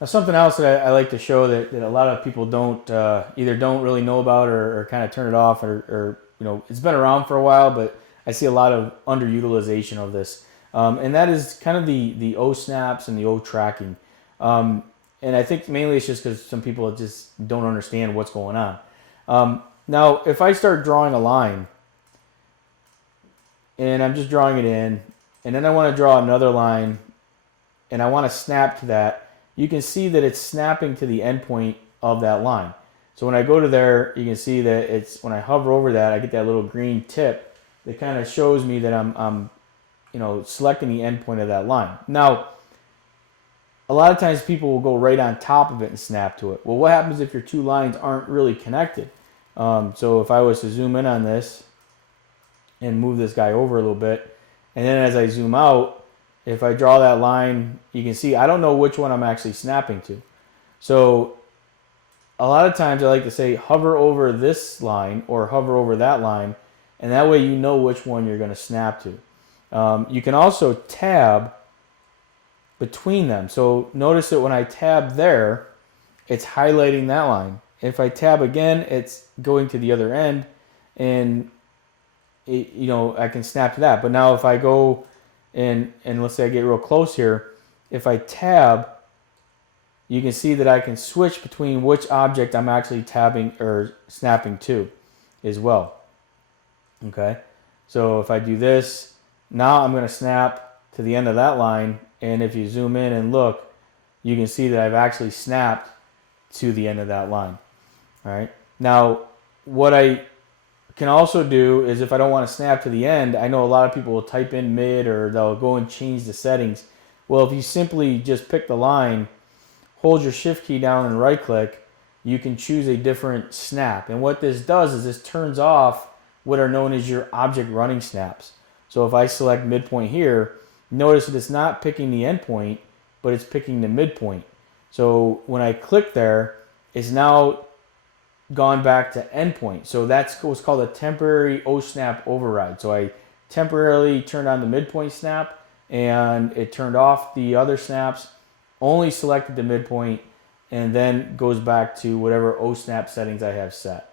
Now, something else that I like to show that a lot of people don't either don't really know about or kind of turn it off or it's been around for a while, but I see a lot of underutilization of this, and that is kind of the O snaps and the O tracking, um, and I think mainly it's just because some people just don't understand what's going on. Now, if I start drawing a line and I'm just drawing it in, and then I want to draw another line and I want to snap to that, you can see that it's snapping to the endpoint of that line. So when I go to there, you can see that it's when I hover over that, I get that little green tip that kind of shows me that I'm selecting the endpoint of that line. Now, a lot of times people will go right on top of it and snap to it. Well, what happens if your two lines aren't really connected? So if I was to zoom in on this and move this guy over a little bit, and then as I zoom out, if I draw that line, you can see I don't know which one I'm actually snapping to. So a lot of times I like to say hover over this line or hover over that line, and that way you know which one you're going to snap to. You can also tab between them. So notice that when I tab there, it's highlighting that line. If I tab again, it's going to the other end, and I can snap to that. But now if I go and let's say I get real close here, if I tab, you can see that I can switch between which object I'm actually tabbing or snapping to as well. Okay, so if I do this, now I'm going to snap to the end of that line, and if you zoom in and look, you can see that I've actually snapped to the end of that line. All right, now what I can also do is if I don't want to snap to the end, I know a lot of people will type in mid or they'll go and change the settings. Well, if you simply just pick the line, hold your shift key down and right click, you can choose a different snap. And what this does is this turns off what are known as your object running snaps. So if I select midpoint here, notice that it's not picking the endpoint, but it's picking the midpoint. So when I click there, it's now gone back to endpoint. So that's what's called a temporary OSNAP override. So I temporarily turned on the midpoint snap and it turned off the other snaps, only selected the midpoint, and then goes back to whatever OSNAP settings I have set.